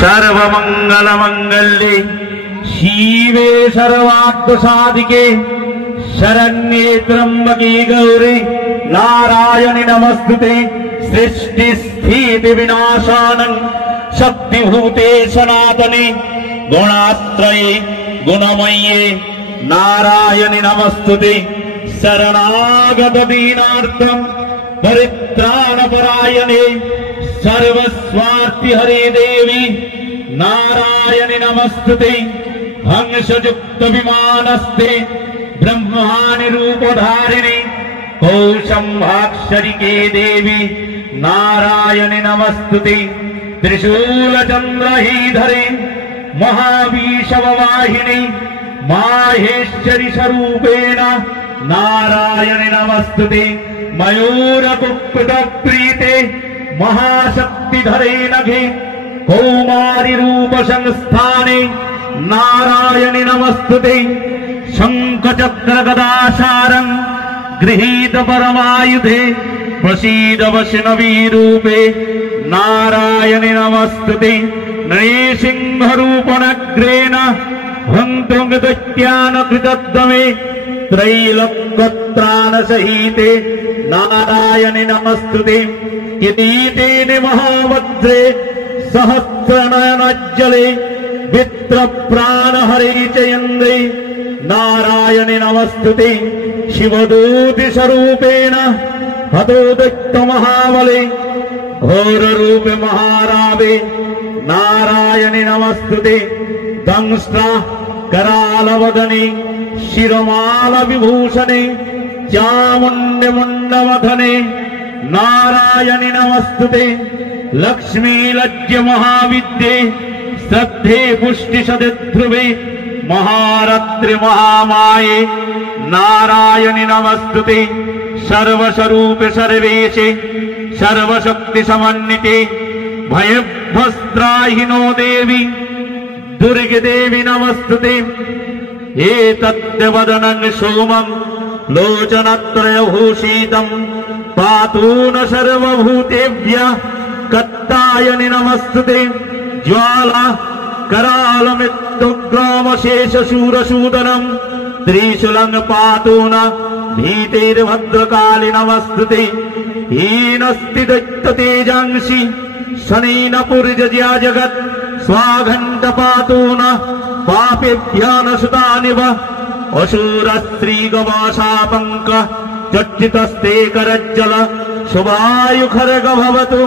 सर्वमंगलमंगल्ये शिवे सर्वार्थसाधिके शरण्ये त्र्यंबके गौरी नारायणि नमस्तुते। सृष्टिस्थिति विनाशानं शक्तिभूते सनातने गुणात्रये गुणमये नारायणि नमस्तुते। शरणागत दीनार्थं परित्राणपरायणे सर्वस्वार्थि हरे देवी नारायणि नमस्तुते। हंसयुक्त विमानस्ते ब्रह्माणि रूपधारिणे कौशंभाक्षरिके देवी नारायणि नमस्तुते। त्रिशूलचन्द्रहीधरे महाविषववाहिनी माहेश्वरि स्वरूपेण नारायणि नमस्तुते। मयूरकुक्कुटप्रीते महाशक्तिधरे नघे कौमारी रूप संस्थाने नारायणि नमस्तुते। शंखचक्र गदासारं गृहीत परमायुधे प्रसीद वैष्णवी रूपे नारायणि नमस्तुते। नृसिंहरूपणग्रेण हन्तुं दैत्यानकृतद्दमे त्रैलोक्यत्राणसहिते नारायणि नमस्तुते। यतीतेन महावज्रे सहस्रनयनज्जले वित्रप्राणहरे च यन्द्रे नारायणि नमस्तुते। शिवदूतिस्वरूपेण हतो दैत्यमहाबले घोररूपे महारावे नारायणि नमस्तुते। दंष्ट्रा करालवदने शिरोमालविभूषणे चामुण्डमुण्डवदने नारायणि नमस्तुते। लक्ष्मीलज्ज महाविद्ये श्रद्धे पुष्टिसदध्रुवे महारत्रि महामाये नारायणि नमस्तुते। सर्वस्वरूपे सर्वेशे सर्वशक्ति समन्विते भयभस्त्राहिनो देवी दुर्गे देवी नमस्तुते। एतद् वदनं सोमं लोचनत्रयभूषितं पातु न सर्वभूतेभ्यः कत्तायनि नमस्तुते। ज्वाला करालमृत्युग्रामशेषशूरसूदनं त्रिशूलं पातु न भीतिर्भद्रकाली नमस्तुते। हीनस्ति दैत्यतेजांसि शनेन पुर्जया जगत् स्वाघण्ट पातु न पापेभ्यः न सुतानिव असुरस्त्रीगवाशापङ्क चर्चितस्ते करज्जल शुभायुखर्ग भवतु।